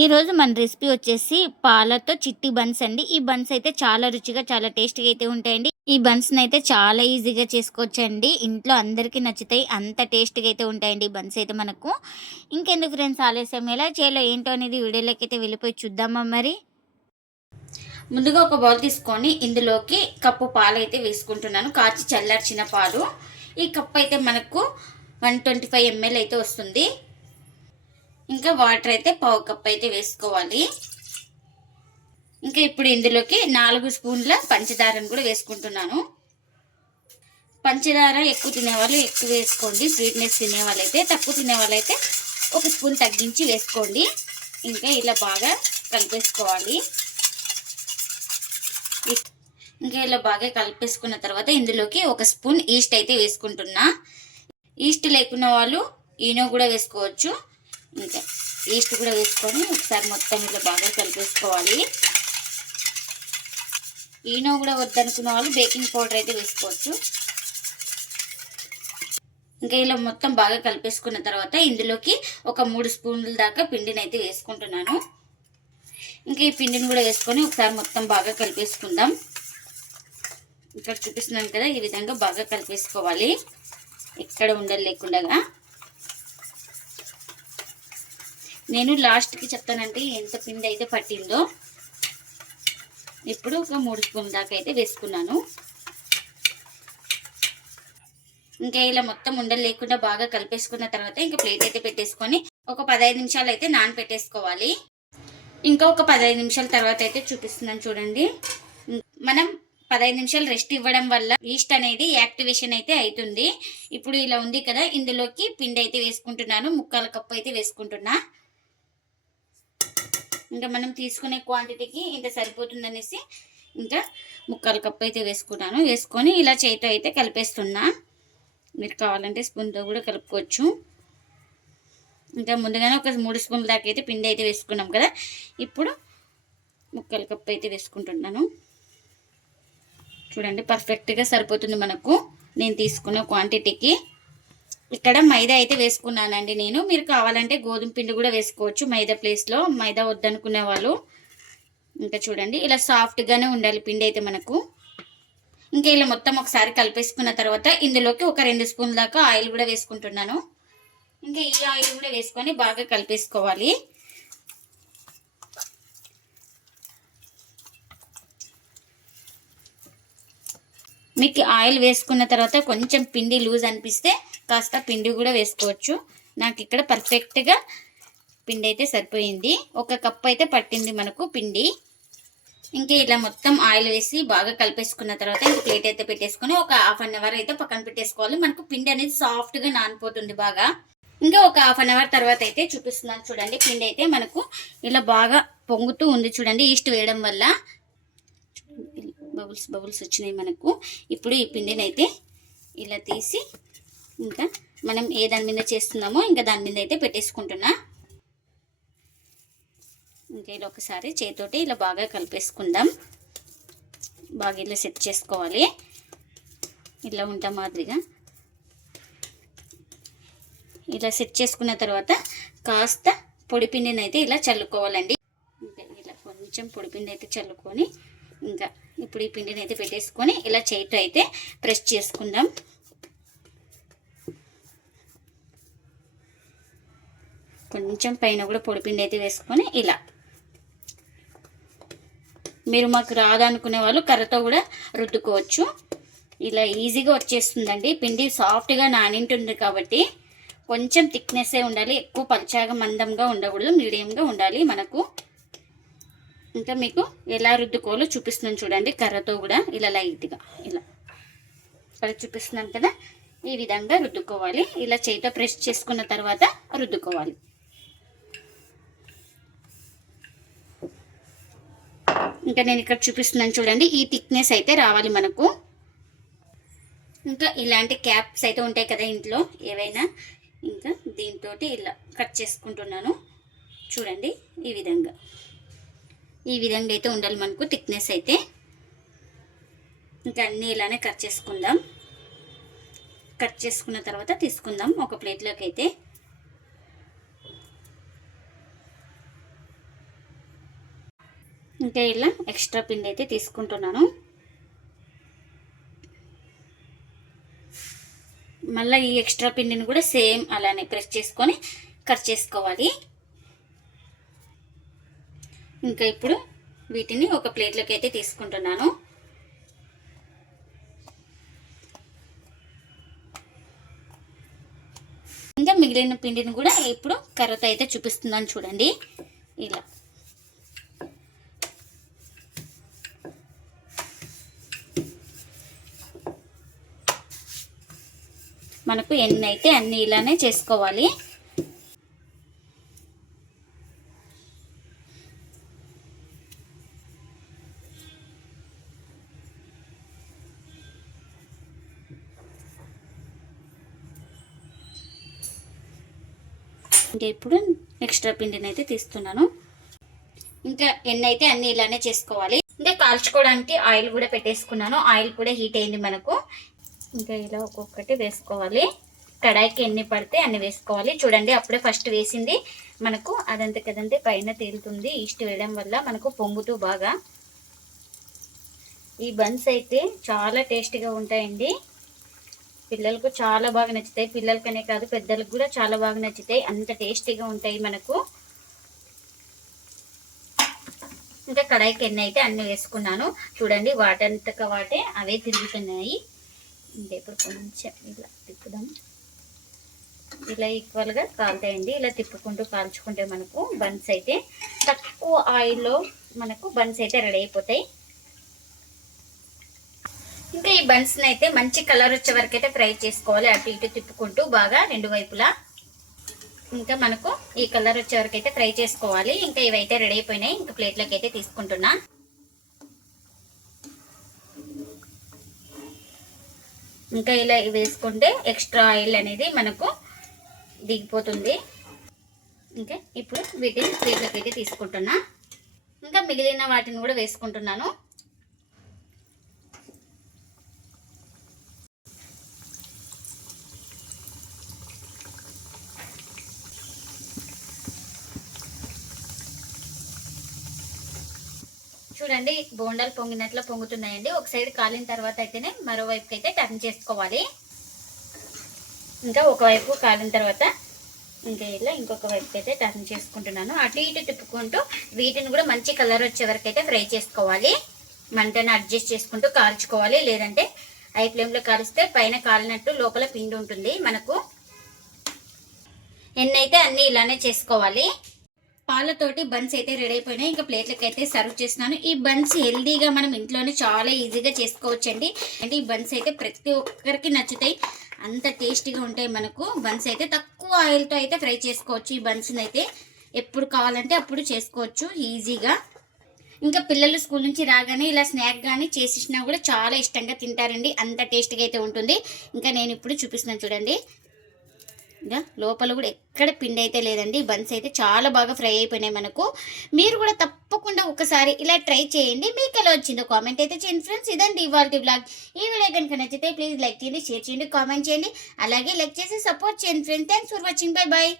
ఈరోజు మన రెసిపీ వచ్చేసి పాలతో చిట్టి బన్స్ అండి. ఈ బన్స్ అయితే చాలా రుచిగా, చాలా టేస్టీగా అయితే ఉంటాయండి. ఈ బన్స్‌ని అయితే చాలా ఈజీగా చేసుకోవచ్చండి. ఇంట్లో అందరికీ నచ్చుతాయి. అంత టేస్టీగా అయితే ఉంటాయండి ఈ బన్స్ అయితే మనకు. ఇంకెందుకు ఫ్రెండ్స్ ఆలస్యం, ఎలా చేయాలో ఏంటో అనేది వీడియోలోకి అయితే వెళ్ళిపోయి చూద్దామా మరి. ముందుగా ఒక బౌల్ తీసుకొని ఇందులోకి కప్పు పాలు అయితే వేసుకుంటున్నాను. కాచి చల్లార్చిన పాలు. ఈ కప్ అయితే మనకు 125 ml అయితే వస్తుంది. ఇంకా వాటర్ అయితే పావు కప్ అయితే వేసుకోవాలి. ఇంకా ఇప్పుడు ఇందులోకి 4 స్పూన్ల పంచదారను కూడా వేసుకుంటున్నాను. పంచదార ఎక్కువ తినేవాళ్ళు ఎక్కువ వేసుకోండి. స్వీట్నెస్ తినేవాళ్ళు అయితే, తక్కువ తినేవాళ్ళు అయితే 1 స్పూన్ తగ్గించి వేసుకోండి. ఇంకా ఇలా బాగా కలిపేసుకోవాలి. ఇంకా ఇలా బాగా కలిపేసుకున్న తర్వాత ఇందులోకి 1 స్పూన్ ఈస్ట్ అయితే వేసుకుంటున్నా. ఈస్ట్ లేకున్న వాళ్ళు ఈనో కూడా వేసుకోవచ్చు. ఇంకా ఈస్ట్ కూడా వేసుకొని ఒకసారి మొత్తం ఇలా బాగా కలిపేసుకోవాలి. ఈనో కూడా వద్దనుకున్న వాళ్ళు బేకింగ్ పౌడర్ అయితే వేసుకోవచ్చు. ఇంకా ఇలా మొత్తం బాగా కలిపేసుకున్న తర్వాత ఇందులోకి ఒక 3 స్పూన్ల దాకా పిండిని అయితే వేసుకుంటున్నాను. ఇంకా ఈ పిండిని కూడా వేసుకొని ఒకసారి మొత్తం బాగా కలిపేసుకుందాం. ఇక్కడ చూపిస్తున్నాను కదా, ఈ విధంగా బాగా కలిపేసుకోవాలి, ఎక్కడ ఉండలు లేకుండా. నేను లాస్ట్కి చెప్తానంటే ఎంత పిండి అయితే పట్టిందో. ఇప్పుడు ఒక 3 స్పూన్ల దాకా అయితే వేసుకున్నాను. ఇంకా ఇలా మొత్తం ఉండలు లేకుండా బాగా కలిపేసుకున్న తర్వాత ఇంకా ప్లేట్ అయితే పెట్టేసుకొని ఒక 15 నిమిషాలు అయితే నానబెట్టేసుకోవాలి. ఇంకా ఒక 15 నిమిషాల తర్వాత అయితే చూపిస్తున్నాను చూడండి. మనం 15 నిమిషాలు రెస్ట్ ఇవ్వడం వల్ల ఈస్ట్ అనేది యాక్టివేషన్ అయితే అవుతుంది. ఇప్పుడు ఇలా ఉంది కదా, ఇందులోకి పిండి అయితే వేసుకుంటున్నాను. 3/4 కప్పు అయితే వేసుకుంటున్నా. ఇంకా మనం తీసుకునే క్వాంటిటీకి ఇంత సరిపోతుందనేసి ఇంకా 3/4 కప్పు అయితే వేసుకున్నాను. వేసుకొని ఇలా చేతితో అయితే కలిపేస్తున్నా. మీరు కావాలంటే స్పూన్తో కూడా కలుపుకోవచ్చు. ఇంకా ముందుగానే ఒక 3 స్పూన్ల దాకా అయితే పిండి అయితే వేసుకున్నాం కదా, ఇప్పుడు 3/4 కప్పు అయితే వేసుకుంటున్నాను. చూడండి, పర్ఫెక్ట్గా సరిపోతుంది మనకు నేను తీసుకున్న క్వాంటిటీకి. ఇక్కడ మైదా అయితే వేసుకున్నానండి నేను. మీరు కావాలంటే గోధుమ పిండి కూడా వేసుకోవచ్చు మైదా ప్లేస్లో, మైదా వద్దనుకునే వాళ్ళు. ఇంకా చూడండి, ఇలా సాఫ్ట్గానే ఉండాలి పిండి అయితే మనకు. ఇంకా ఇలా మొత్తం ఒకసారి కలిపేసుకున్న తర్వాత ఇందులోకి ఒక 2 స్పూన్ల దాకా ఆయిల్ కూడా వేసుకుంటున్నాను. ఇంకా ఈ ఆయిల్ కూడా వేసుకొని బాగా కలిపేసుకోవాలి. మీకు ఆయిల్ వేసుకున్న తర్వాత కొంచెం పిండి లూజ్ అనిపిస్తే కాస్త పిండి కూడా వేసుకోవచ్చు. నాకు ఇక్కడ పర్ఫెక్ట్గా పిండి అయితే సరిపోయింది. 1 కప్ అయితే పట్టింది మనకు పిండి. ఇంకా ఇలా మొత్తం ఆయిల్ వేసి బాగా కలిపేసుకున్న తర్వాత ఇంక ప్లేట్ అయితే పెట్టేసుకొని ఒక 1/2 అవర్ అయితే పక్కన పెట్టేసుకోవాలి. మనకు పిండి అనేది సాఫ్ట్గా నానిపోతుంది బాగా. ఇంకా ఒక 1/2 అవర్ తర్వాత అయితే చూపిస్తున్నాను చూడండి. పిండి అయితే మనకు ఇలా బాగా పొంగుతూ ఉంది చూడండి, ఈస్ట్ వేయడం వల్ల. బబుల్స్ వచ్చినాయి మనకు. ఇప్పుడు ఈ పిండిని అయితే ఇలా తీసి ఇంకా మనం ఏ దాని మీద చేస్తున్నామో ఇంకా దాని మీద అయితే పెట్టేసుకుంటున్నా. ఇంకా ఇలా ఒకసారి చేతితోటి ఇలా బాగా కలిపేసుకుందాం. బాగా ఇలా సెట్ చేసుకోవాలి, ఇలా ఉంటా మాదిరిగా. ఇలా సెట్ చేసుకున్న తర్వాత కాస్త పొడి పిండిని అయితే ఇలా చల్లుకోవాలండి. ఇంకా ఇలా కొంచెం పొడి పిండి అయితే చల్లుకొని ఇంకా ఇప్పుడు ఈ పిండిని అయితే పెట్టేసుకొని ఇలా చేతితో అయితే ప్రెస్ చేసుకుందాం. కొంచెం పైన కూడా పొడిపిండి అయితే వేసుకొని ఇలా. మీరు మాకు రాదనుకునే వాళ్ళు కర్రతో కూడా రుద్దుకోవచ్చు. ఇలా ఈజీగా వచ్చేస్తుందండి. పిండి సాఫ్ట్గా నానింటుంది కాబట్టి కొంచెం థిక్నెస్సే ఉండాలి, ఎక్కువ పల్చాగా మందంగా ఉండకూడదు, మీడియంగా ఉండాలి మనకు. ఇంకా మీకు ఎలా రుద్దుకోవాలో చూపిస్తున్నాను చూడండి. కర్రతో కూడా ఇలా లైట్గా ఇలా ఇక్కడ చూపిస్తున్నాను కదా, ఈ విధంగా రుద్దుకోవాలి. ఇలా చేతితో ప్రెస్ చేసుకున్న తర్వాత రుద్దుకోవాలి. ఇంకా నేను ఇక్కడ చూపిస్తున్నాను చూడండి, ఈ థిక్నెస్ అయితే రావాలి మనకు. ఇంకా ఇలాంటి క్యాప్స్ అయితే ఉంటాయి కదా ఇంట్లో ఏవైనా, ఇంకా దీంతో ఇలా కట్ చేసుకుంటున్నాను చూడండి. ఈ విధంగా అయితే ఉండాలి మనకు థిక్నెస్ అయితే. ఇంకా అన్నీ ఇలానే కట్ చేసుకుందాం. కట్ చేసుకున్న తర్వాత తీసుకుందాం ఒక ప్లేట్లోకి అయితే. ఇంకా ఇలా ఎక్స్ట్రా పిండి అయితే తీసుకుంటున్నాను. మళ్ళీ ఈ ఎక్స్ట్రా పిండిని కూడా సేమ్ అలానే ప్రెస్ చేసుకొని కట్ చేసుకోవాలి. ఇంకా ఇప్పుడు వీటిని ఒక ప్లేట్లోకి అయితే తీసుకుంటున్నాను. ఇంకా మిగిలిన పిండిని కూడా ఇప్పుడు కర్రతో అయితే చూపిస్తున్నాను చూడండి. ఇలా మనకు ఎన్ని అయితే అన్ని ఇలానే చేసుకోవాలి. ఇంకా ఇప్పుడు ఎక్స్ట్రా పిండిని అయితే తీస్తున్నాను. ఇంకా ఎన్ని అయితే అన్ని ఇలానే చేసుకోవాలి. ఇంకా కాల్చుకోవడానికి ఆయిల్ కూడా పెట్టేసుకున్నాను. ఆయిల్ కూడా హీట్ అయింది మనకు. ఇంకా ఇలా ఒక్కొక్కటి వేసుకోవాలి. కడాయికి ఎన్ని పడితే అన్ని వేసుకోవాలి. చూడండి, అప్పుడే ఫస్ట్ వేసింది మనకు అదంతే కదంతే పైన తేలుతుంది. ఈస్ట్ వేయడం వల్ల మనకు పొంగుతూ బాగా. ఈ బన్స్ అయితే చాలా టేస్టీగా ఉంటాయండి. పిల్లలకు చాలా బాగా నచ్చుతాయి. పిల్లలకనే కాదు పెద్దలకు కూడా చాలా బాగా నచ్చుతాయి. అంత టేస్టీగా ఉంటాయి మనకు. ఇంకా కడాయికి ఎన్ని అయితే అన్ని వేసుకున్నాను. చూడండి, వాటంతక వాటే అవే తిరుగుతున్నాయి. ఇంకా ఇప్పుడు కొంచెం ఇలా తిప్పుదాం. ఇలా ఈక్వల్గా కాలుతాయండి. ఇలా తిప్పుకుంటూ కాల్చుకుంటే మనకు బన్స్ అయితే తక్కువ ఆయిల్లో మనకు బన్స్ అయితే రెడీ అయిపోతాయి. ఇంకా ఈ బన్స్ని అయితే మంచి కలర్ వచ్చే వరకు అయితే ఫ్రై చేసుకోవాలి. అటు ఇటు తిప్పుకుంటూ బాగా రెండు వైపులా. ఇంకా మనకు ఈ కలర్ వచ్చే వరకు అయితే ఫ్రై చేసుకోవాలి. ఇంకా ఇవైతే రెడీ అయిపోయినాయి. ఇంకా ప్లేట్లోకి అయితే తీసుకుంటున్నా. ఇంకా ఇలా వేసుకుంటే ఎక్స్ట్రా ఆయిల్ అనేది మనకు దిగిపోతుంది. ఇంకా ఇప్పుడు వీటిని ప్లేట్లోకి అయితే తీసుకుంటున్నా. ఇంకా మిగిలిన వాటిని కూడా వేసుకుంటున్నాను. చూడండి, బోండాలు పొంగినట్లు పొంగుతున్నాయండి. ఒక సైడ్ కాలిన తర్వాత అయితేనే మరోవైపుకి అయితే టర్న్ చేసుకోవాలి. ఇంకా ఒకవైపు కాలిన తర్వాత ఇంకా ఇలా ఇంకొక వైపుకి అయితే టర్న్ చేసుకుంటున్నాను. అటు ఇటు తిప్పుకుంటూ వీటిని కూడా మంచి కలర్ వచ్చే వరకు అయితే ఫ్రై చేసుకోవాలి. మంటను అడ్జస్ట్ చేసుకుంటూ కాల్చుకోవాలి. లేదంటే హై ఫ్లేమ్లో కాలిస్తే పైన కాలినట్టు లోపల పిండి ఉంటుంది మనకు. ఎన్నైతే అన్నీ ఇలానే చేసుకోవాలి. పాలతోటి బన్స్ అయితే రెడీ అయిపోయినాయి. ఇంకా ప్లేట్లకి అయితే సర్వ్ చేస్తున్నాను. ఈ బన్స్ హెల్దీగా మనం ఇంట్లోనే చాలా ఈజీగా చేసుకోవచ్చండి. అంటే ఈ బన్స్ అయితే ప్రతి ఒక్కరికి నచ్చుతాయి. అంత టేస్టీగా ఉంటాయి మనకు. బన్స్ అయితే తక్కువ ఆయిల్తో అయితే ఫ్రై చేసుకోవచ్చు. ఈ బన్స్ని అయితే ఎప్పుడు కావాలంటే అప్పుడు చేసుకోవచ్చు ఈజీగా. ఇంకా పిల్లలు స్కూల్ నుంచి రాగానే ఇలా స్నాక్ కానీ చేసినా కూడా చాలా ఇష్టంగా తింటారండి. అంత టేస్టీగా అయితే ఉంటుంది. ఇంకా నేను ఇప్పుడు చూపిస్తున్నాను చూడండి. ఇంకా లోపల కూడా ఎక్కడ పిండి అయితే లేదండి. బన్స్ అయితే చాలా బాగా ఫ్రై అయిపోయినాయి మనకు. మీరు కూడా తప్పకుండా ఒకసారి ఇలా ట్రై చేయండి. మీకు ఎలా వచ్చిందో కామెంట్ అయితే చేయండి ఫ్రెండ్స్. ఇదండి ఇవాల్టి వ్లాగ్. ఈ వీడియో కనుక నచ్చితే ప్లీజ్ లైక్ చేయండి, షేర్ చేయండి, కామెంట్ చేయండి. అలాగే లైక్ చేసి సపోర్ట్ చేయండి friends. Thanks for watching. Bye bye.